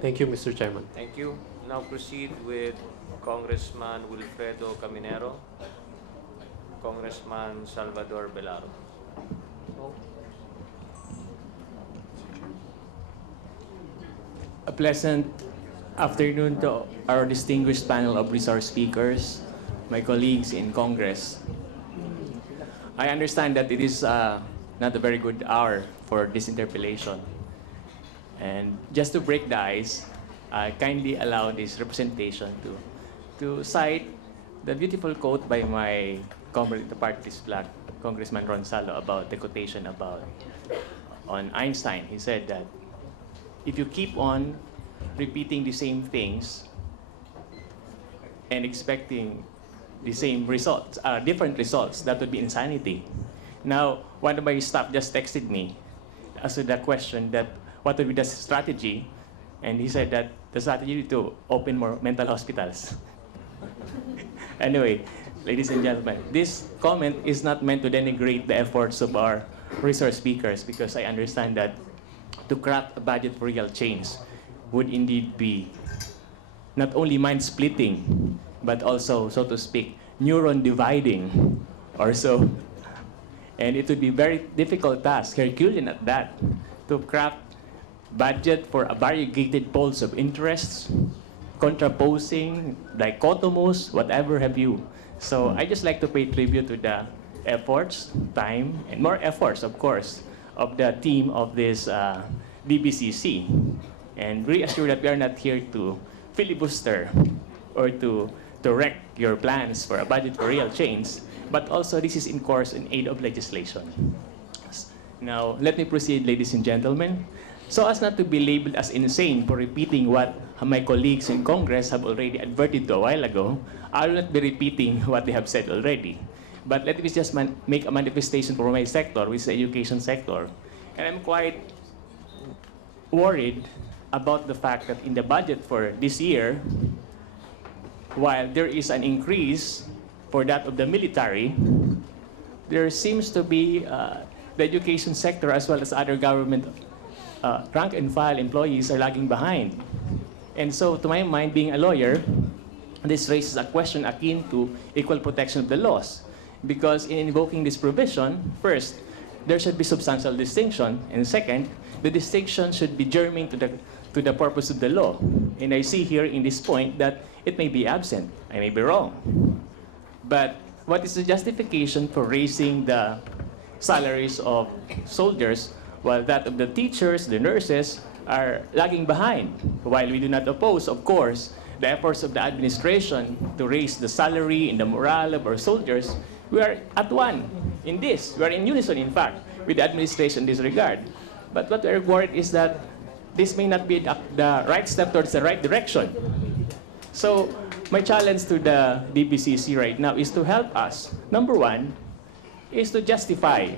Thank you, Mr. Chairman. Thank you. Now proceed with Congressman Wilfredo Caminero, Congressman Salvador Belaro. A pleasant afternoon to our distinguished panel of resource speakers, my colleagues in Congress. I understand that it is not a very good hour for this interpellation. And just to break the ice, I kindly allow this representation to cite the beautiful quote by my comrade, the party's black, Congressman Ron Salo, about the quotation on Einstein. He said that if you keep on repeating the same things and expecting the same results, different results, that would be insanity. Now, one of my staff just texted me as to the question that what would be the strategy, and he said that the strategy is to open more mental hospitals. Anyway, ladies and gentlemen, this comment is not meant to denigrate the efforts of our resource speakers, because I understand that to craft a budget for real change would indeed be not only mind-splitting, but also, so to speak, neuron dividing or so. And it would be very difficult task, Herculean at that, to craft budget for a variegated poles of interests, contraposing, dichotomous, whatever have you. So I just like to pay tribute to the efforts, time, and more efforts, of course, of the team of this DBCC, and reassure that we are not here to filibuster or to wreck your plans for a budget for real change, but also this is in course in aid of legislation. Now, let me proceed, ladies and gentlemen. So as not to be labeled as insane for repeating what my colleagues in Congress have already adverted to a while ago, I will not be repeating what they have said already. But let me just make a manifestation for my sector, which is the education sector. And I'm quite worried about the fact that in the budget for this year, while there is an increase for that of the military, there seems to be the education sector as well as other government rank and file employees are lagging behind. And so, to my mind, being a lawyer, this raises a question akin to equal protection of the laws. Because in invoking this provision, first, there should be substantial distinction, and second, the distinction should be germane to the purpose of the law. And I see here in this point that it may be absent. I may be wrong. But what is the justification for raising the salaries of soldiers while that of the teachers, the nurses, are lagging behind? While we do not oppose, of course, the efforts of the administration to raise the salary and the morale of our soldiers, we are at one in this. We are in unison, in fact, with the administration in this regard. But what we are worried is that this may not be the right step towards the right direction. So my challenge to the DBCC right now is to help us. Number one is to justify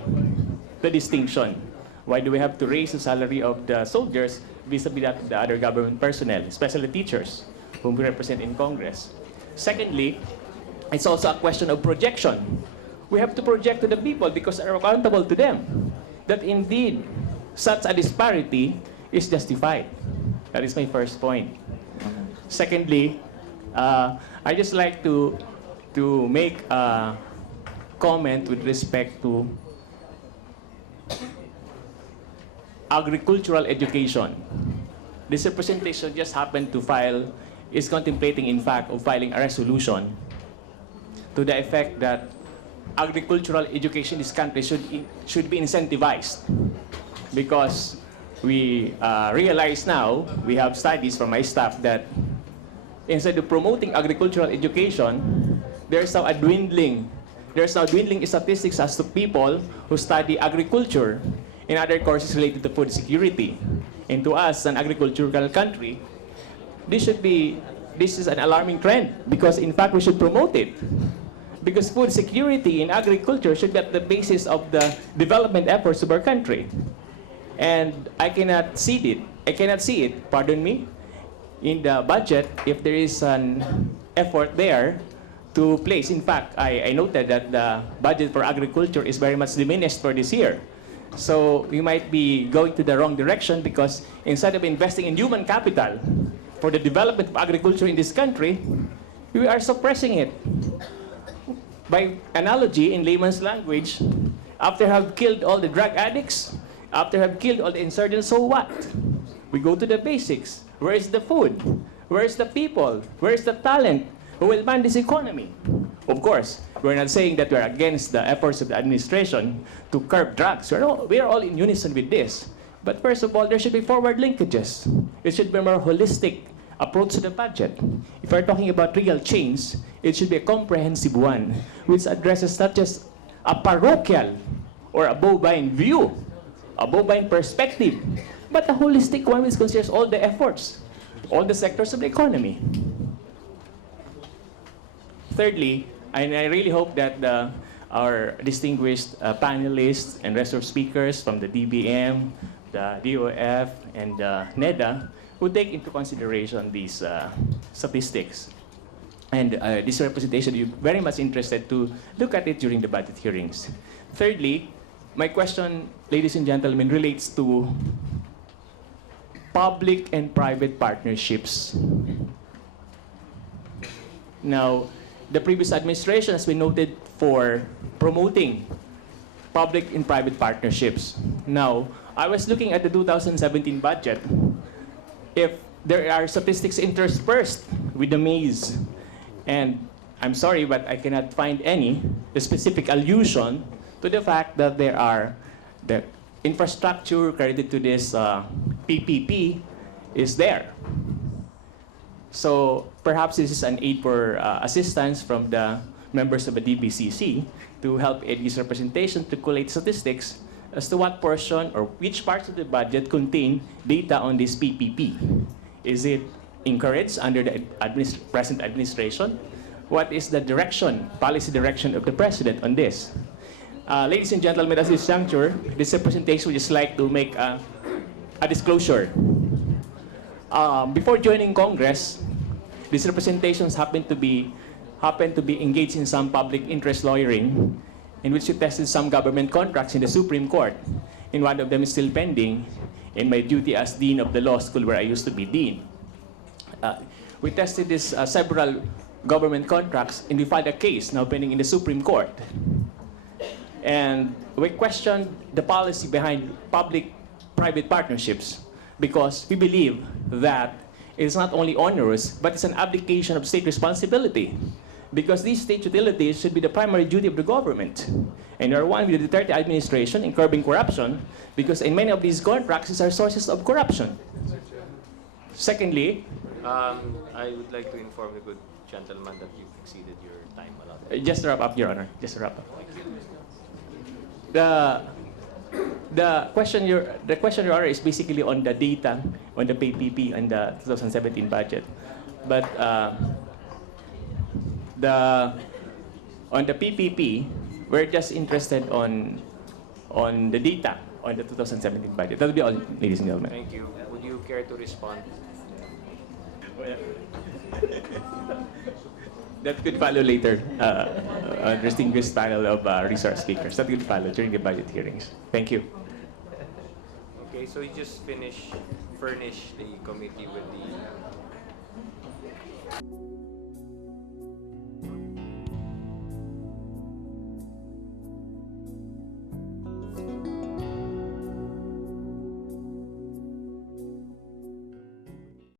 the distinction. Why do we have to raise the salary of the soldiers vis-a-vis that of the other government personnel, especially teachers, whom we represent in Congress? Secondly, it's also a question of projection. We have to project to the people, because are accountable to them, that indeed such a disparity is justified. That is my first point. Secondly, I just like to make a comment with respect to agricultural education. This representation just happened to is contemplating, in fact, of filing a resolution to the effect that agricultural education in this country should be incentivized. Because we realize now, we have studies from my staff that instead of promoting agricultural education, there's now dwindling statistics as to people who study agriculture in other courses related to food security. And to us, an agricultural country, this is an alarming trend, because in fact we should promote it. Because food security in agriculture should be at the basis of the development efforts of our country. And I cannot see it, pardon me, in the budget if there is an effort there to place. In fact, I noted that the budget for agriculture is very much diminished for this year. So we might be going to the wrong direction because instead of investing in human capital for the development of agriculture in this country, we are suppressing it. By analogy, in layman's language, after have killed all the drug addicts, after have killed all the insurgents, so what? We go to the basics. Where is the food? Where is the people? Where is the talent? Who will man this economy? Of course, we're not saying that we're against the efforts of the administration to curb drugs. We are all in unison with this. But first of all, there should be forward linkages. It should be a more holistic approach to the budget. If we're talking about real change, it should be a comprehensive one, which addresses not just a parochial or a bovine view, a bovine perspective, but a holistic one which considers all the efforts, all the sectors of the economy. Thirdly, and I really hope that our distinguished panelists and rest of speakers from the DBM, the DOF, and NEDA would take into consideration these statistics. And this representation, you're very much interested to look at it during the budget hearings. Thirdly, my question, ladies and gentlemen, relates to public and private partnerships. Now, the previous administration has been noted for promoting public and private partnerships. Now, I was looking at the 2017 budget. If there are statistics interspersed with the maize, and I'm sorry, but I cannot find any specific allusion to the fact that there are the infrastructure credited to this PPP is there. So perhaps this is an aid for assistance from the members of the DBCC to help aid this representation to collate statistics as to what portion or which parts of the budget contain data on this PPP. Is it encouraged under the present administration? What is the direction, policy direction of the President on this? Ladies and gentlemen, at this juncture, this representation would just like to make a disclosure. Before joining Congress, these representations happened to be engaged in some public interest lawyering, in which we tested some government contracts in the Supreme Court. And one of them is still pending in my duty as Dean of the Law School, where I used to be Dean. We tested this several government contracts, and we filed a case now pending in the Supreme Court. And we questioned the policy behind public-private partnerships because we believe that it's not only onerous, but it's an abdication of state responsibility. Because these state utilities should be the primary duty of the government. And we are one with the Duterte administration in curbing corruption, because in many of these contracts, these are sources of corruption. Secondly, I would like to inform the good gentleman that you've exceeded your time allotted. just to wrap up, Your Honor. Just to wrap up. The question, Your Honor, is basically on the data on the PPP and the 2017 budget. But on the PPP, we're just interested on the data on the 2017 budget. That'll be all, ladies and gentlemen. Thank you. Would you care to respond? That could follow later, a distinguished panel of resource speakers. That could follow during the budget hearings. Thank you. Okay, so you just furnish the committee with the